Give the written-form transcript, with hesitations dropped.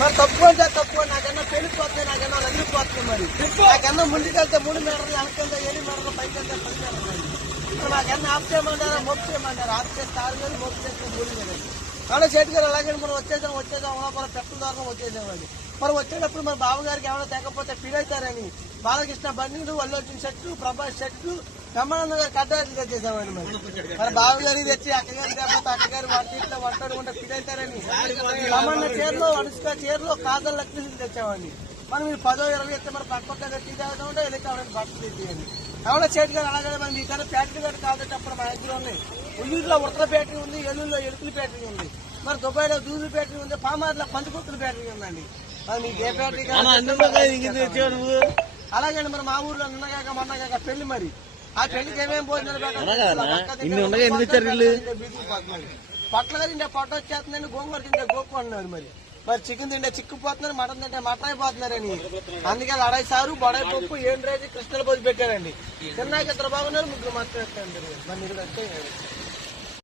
మరి తప్పు అంటే తప్పు. నాకన్నా పెళ్ళిపోతున్నాయి, నాకన్నా రంగిపోతున్నాయి. మరి నాకన్నా ముందుకెళ్తే 3 మీటర్లు, వెనకెళ్తే 7 మీటర్లు, పైకి వెళ్తే 10 మీటర్లు అండి. నాకన్నా ఆఫ్ చేయమంటారా, మోపు చేయమంటారు. ఆఫ్ చేస్తే 6 వేలు, మోపు చేస్తే 3 వేలు. కానీ చేతి గారు అలాగే మనం వచ్చేసాం మన పెట్టల ద్వారా వచ్చేసామండి. మరి వచ్చేటప్పుడు మన బావగారికి ఏమైనా తెగకపోతే ఫీల్ అవుతారని బాలకృష్ణ బండిలు, అల్లు అర్జున్ షర్టు, ప్రభాస్ షర్టు, బ్రహ్మానంద గారు కట్టాలి తెచ్చేసామండి. మరి బావగారికి తెచ్చి అక్కగారికి లేకపోతే అక్కగారి వంటింట్లో వంటాడుకుంటే ఫీల్ అవుతారని తమన్న చీరలో, అనుష్క చీరలో, కాజల్ లక్ష్మీలు తెచ్చామండి. మనం మీరు 10, 20 ఇస్తే మరి పక్క టీ తాగుతా ఉంటే వెళ్ళి కావాలని బట్టలు తెచ్చేయండి. ఎవరో చేతి గారు అలాగే మరి మీకన్నా ఫ్యాక్టరీ గారు కావాలంటే మా దగ్గర ఉన్నాయి. ఉయ్యూరులో ఉత్తర ఫ్యాక్టరీ ఉంది, ఏలూరులో ఎలుకల ఫ్యాక్టరీ ఉంది, మరి దుబాయ్లో దూదుల ఫ్యాక్టరీ ఉంది, పామార్లో పంచకుర్తుల ఫ్యాక్టరీ ఉందండి. మరి మీకు ఏ ఫ్యాక్టరీ అలాగండి. మరి మా ఊర్లో నిన్నగాక మొన్నగాక పెళ్లి, మరి ఆ పెళ్లికి ఏమేమి భోజనాలు పట్ల తింటే పొట్ట వచ్చేస్తుందండి, గోంగూర తింటే గోపు అన్నారు. మరి చికెన్ తింటే చిక్కుపోతున్నారు, మటన్ తింటే మటన్ అయిపోతున్నారని అందుకే లడాయి సారు, బొడాయి పప్పు, ఏం రేజు కృష్ణల పోసి పెట్టారండి. తిన్నాక 2 బాగున్నారు, 3 మాత్రం ఎత్తండి. మరి మీరు వచ్చాయి